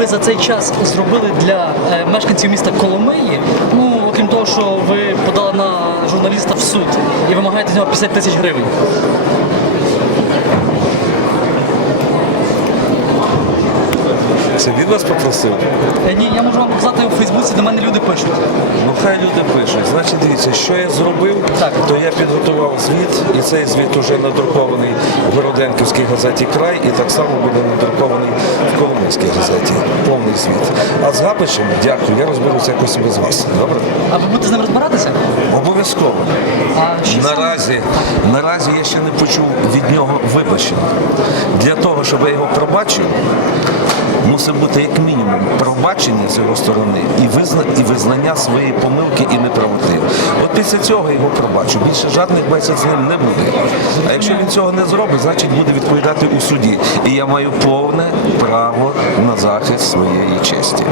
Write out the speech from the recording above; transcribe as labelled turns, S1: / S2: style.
S1: ви за цей час зробили для е, мешканців міста Коломиї? Ну, окрім того, що ви подали на журналіста в суд і вимагаєте з нього 50 тисяч гривень.
S2: Це він вас попросив?
S1: Е, Ні, я можу вам показати у Фейсбуці, до мене люди пишуть.
S2: Ну хай люди пишуть. Значить, дивіться, що я зробив,
S1: Так.
S2: то я підготував звіт, і цей звіт вже надрукований в Городенківській газеті Край, і так само буде надрукований в газеті. Повний звіт. А з Гапичем, дякую, я розберуся якось без вас. Добре?
S1: А ви будете з ним розбиратися?
S2: Обов'язково. Наразі, наразі я ще не почув від нього вибачення. Для того, щоб я його пробачив, мусить бути як мінімум пробачення з його сторони і, визнання своєї помилки і неправоти. Після цього його пробачу. Більше жодних бесід з ним не буде. А якщо він цього не зробить, значить буде відповідати у суді. І я маю повне право на захист своєї честі.